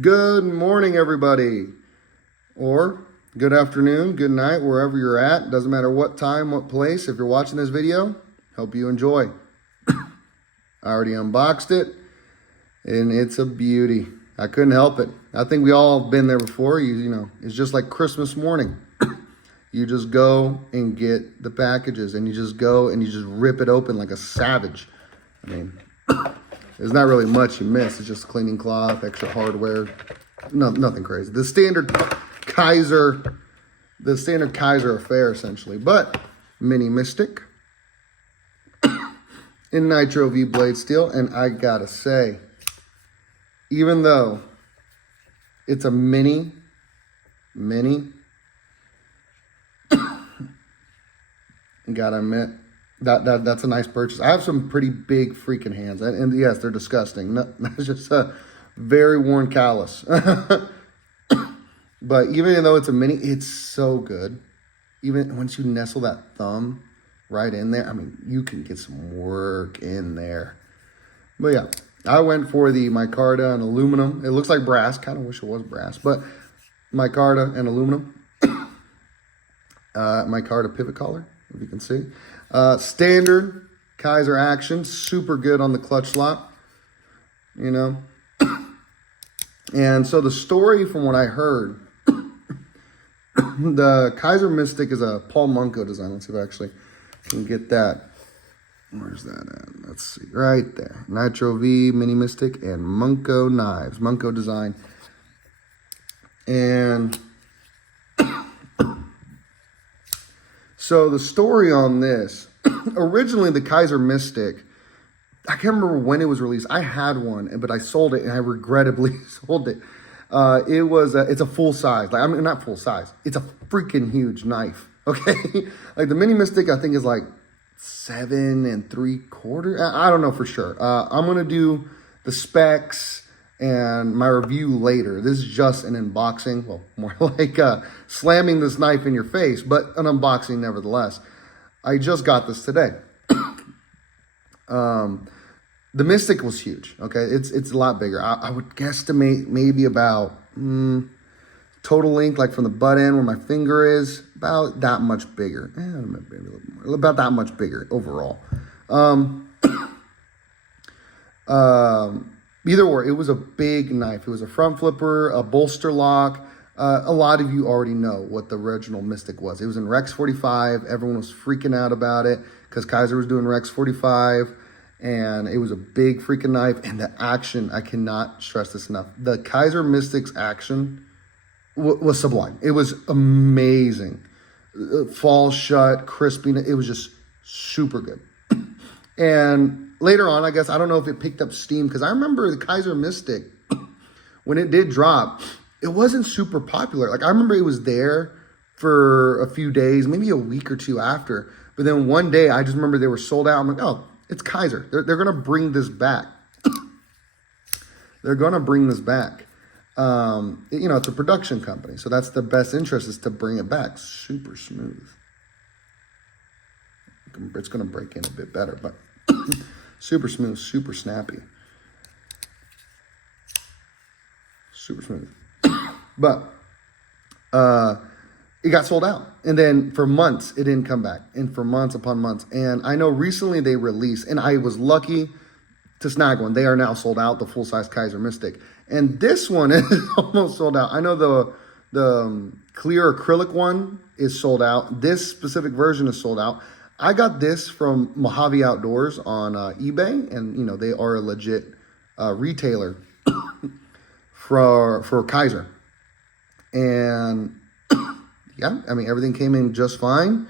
Good morning, everybody. Or good afternoon, good night, wherever you're at. Doesn't matter what time, what place. If you're watching this video, hope you enjoy. I already unboxed it, and it's a beauty. I couldn't help it. I think we all have been there before. You know, it's just like Christmas morning. You just go and get the packages, and you just go and you just rip it open like a savage. I mean, there's not really much you miss. It's just cleaning cloth, extra hardware, nothing crazy. The standard Kizer affair, essentially. But Mini Mystic in Nitro V blade steel, and I gotta say, even though it's a mini, gotta admit, that's a nice purchase. I have some pretty big freaking hands, and yes, they're disgusting. That's just a very worn callus. But even though it's a mini, it's so good. Even once you nestle that thumb right in there, I mean, you can get some work in there. But yeah, I went for the micarta and aluminum. It looks like brass. Kind of wish it was brass, but micarta and aluminum. Micarta pivot collar, if you can see. Standard Kizer action, super good on the clutch lock, you know. And so the story from what I heard, the Kizer Mystic is a Paul Munko design. Let's see if I actually can get that. Where's that at? Let's see, right there. Nitro V, Mini Mystic, and Munko knives, Munko design. And so the story on this, originally the Kizer Mystic, I can't remember when it was released. I had one, but I sold it, and I regrettably sold it. It's a full size. Like, I mean, not full size. It's a freaking huge knife. Okay, like the Mini Mystic, I think is like 7 3/4. I don't know for sure. I'm gonna do the specs and my review later. This is just an unboxing. Well, more like slamming this knife in your face, but an unboxing nevertheless. I just got this today. The Mystic was huge. Okay, it's a lot bigger. I would guesstimate maybe about total length, like from the butt end where my finger is, about that much bigger. Maybe a little more, about that much bigger overall. Either or, it was a big knife. It was a front flipper, a bolster lock. A lot of you already know what the original Mystic was. It was in Rex 45. Everyone was freaking out about it because Kizer was doing Rex 45. And it was a big freaking knife. And the action, I cannot stress this enough. The Kizer Mystic's action was sublime. It was amazing. Fall shut, crispiness. It was just super good. And later on, I guess, I don't know if it picked up steam. Because I remember the Kizer Mystic, when it did drop, it wasn't super popular. Like, I remember it was there for a few days, maybe a week or two after. But then one day, I just remember they were sold out. I'm like, oh, it's Kizer. They're going to bring this back. They're going to bring this back. You know, it's a production company. So that's the best interest, is to bring it back. Super smooth. It's going to break in a bit better, but super smooth, super snappy. Super smooth. But it got sold out. And then for months, it didn't come back. And for months upon months. And I know recently they released, and I was lucky to snag one. They are now sold out, the full-size Kizer Mystic. And this one is almost sold out. I know the clear acrylic one is sold out. This specific version is sold out. I got this from Mojave Outdoors on eBay. And, you know, they are a legit retailer for Kizer. And yeah, I mean, everything came in just fine.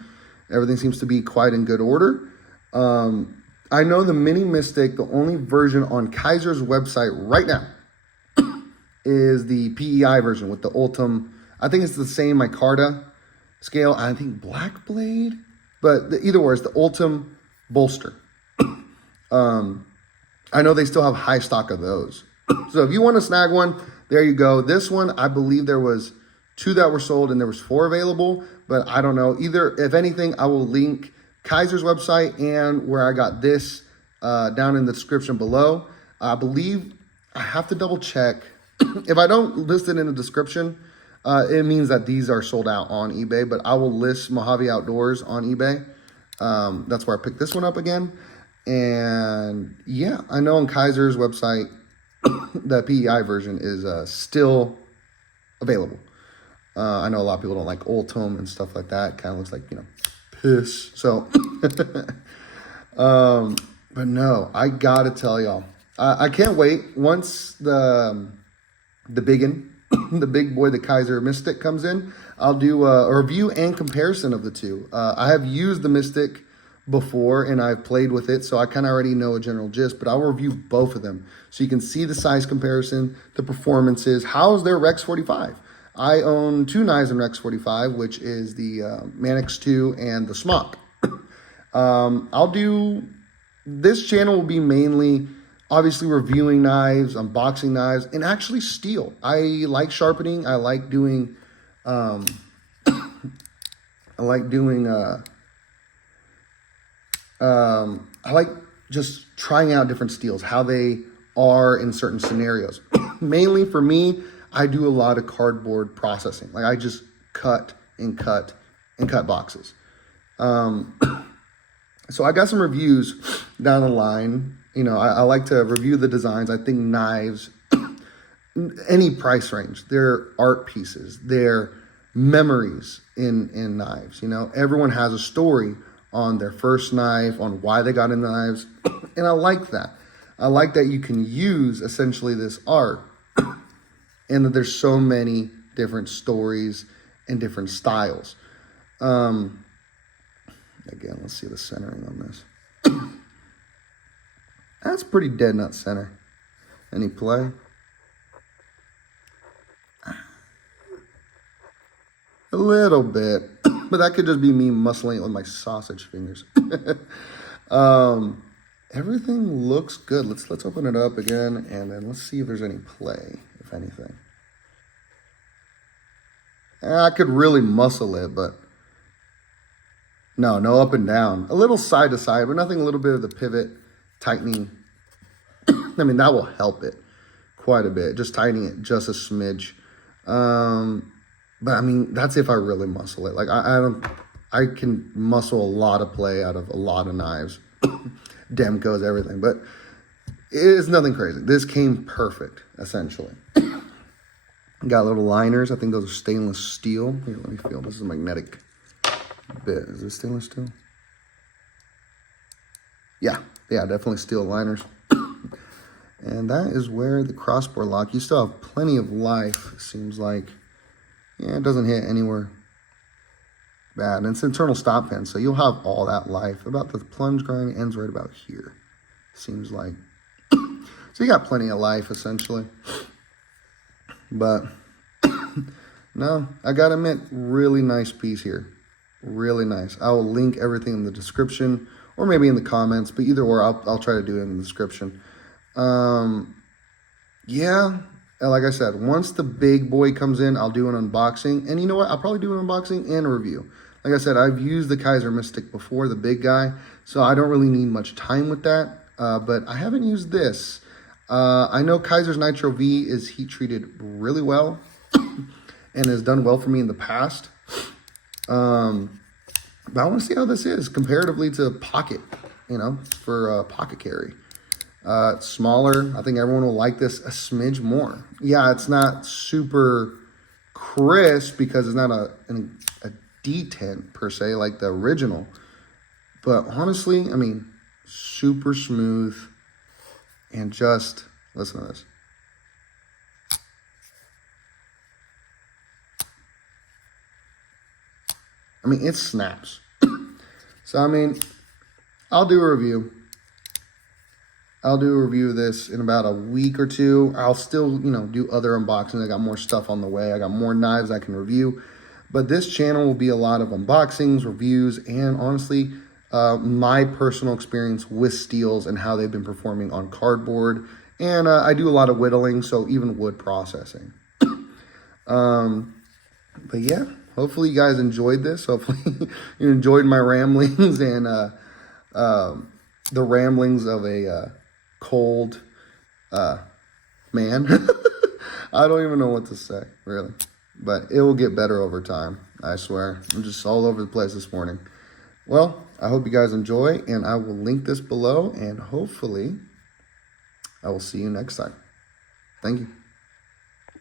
Everything seems to be quite in good order. I know the Mini Mystic, the only version on Kizer's website right now is the PEI version with the Ultim. I think it's the same micarta scale. I think Black Blade, but either way, it's the Ultim bolster. I know they still have high stock of those. So if you want to snag one, there you go. This one, I believe there was 2 that were sold and there was 4 available, but I don't know. Either, if anything, I will link Kizer's website and where I got this down in the description below. I believe, I have to double check if I don't list it in the description, it means that these are sold out on eBay, but I will list Mojave Outdoors on eBay. That's where I picked this one up again. And yeah, I know on Kaiser's website, the PEI version is still available. I know a lot of people don't like Ultim and stuff like that. Kind of looks like, piss. So, but no, I gotta tell y'all, I can't wait. Once the biggin, the big boy, the Kaiser Mystic comes in, I'll do a review and comparison of the two. I have used the Mystic before and I've played with it, so I kind of already know a general gist, but I'll review both of them so you can see the size comparison, the performances. How's their Rex 45? I own two knives in Rex 45, which is the Manix 2 and the Smock. This channel will be mainly obviously reviewing knives, unboxing knives, and actually steel. I like sharpening. I like doing I like just trying out different steels, how they are in certain scenarios. Mainly for me, I do a lot of cardboard processing. Like I just cut and cut and cut boxes. So I got some reviews down the line. I like to review the designs. I think knives, any price range, they're art pieces. They're memories in knives. Everyone has a story on their first knife, on why they got into knives. And I like that. I like that you can use essentially this art and that there's so many different stories and different styles. Again, let's see the centering on this. That's pretty dead nut center. Any play? A little bit, but that could just be me muscling it with my sausage fingers. Everything looks good. Let's open it up again, and then let's see if there's any play, if anything. I could really muscle it, but no up and down. A little side to side, but nothing. A little bit of the pivot tightening. I mean, that will help it quite a bit. Just tightening it just a smidge. But I mean, that's if I really muscle it. Like I can muscle a lot of play out of a lot of knives, Demcos, everything, but it's nothing crazy. This came perfect, essentially. Got little liners. I think those are stainless steel. Here, let me feel. This is a magnetic bit. Is this stainless steel? Yeah, definitely steel liners. And that is where the crossbar lock, you still have plenty of life, it seems like. Yeah, it doesn't hit anywhere bad. And it's internal stop fan, so you'll have all that life. About the plunge grind ends right about here, seems like. So you got plenty of life, essentially. But, no, I gotta admit, really nice piece here. Really nice. I will link everything in the description, or maybe in the comments, but either or, I'll try to do it in the description. Yeah, like I said, once the big boy comes in, I'll do an unboxing. And you know what? I'll probably do an unboxing and a review. Like I said, I've used the Kaiser Mystic before, the big guy, so I don't really need much time with that. But I haven't used this. I know Kaiser's Nitro V is heat treated really well and has done well for me in the past. But I want to see how this is comparatively to Pocket, for pocket carry. It's smaller. I think everyone will like this a smidge more. Yeah, it's not super crisp because it's not a detent per se like the original. But honestly, I mean, super smooth and just, listen to this. I mean, it snaps. So, I mean, I'll do a review. I'll do a review of this in about a week or two. I'll still, do other unboxings. I got more stuff on the way. I got more knives I can review. But this channel will be a lot of unboxings, reviews, and honestly, my personal experience with steels and how they've been performing on cardboard. And I do a lot of whittling, so even wood processing. But yeah, hopefully you guys enjoyed this. Hopefully you enjoyed my ramblings and the ramblings of a cold man. I don't even know what to say, really. But it will get better over time, I swear. I'm just all over the place this morning. Well, I hope you guys enjoy, and I will link this below, and hopefully I will see you next time. Thank you.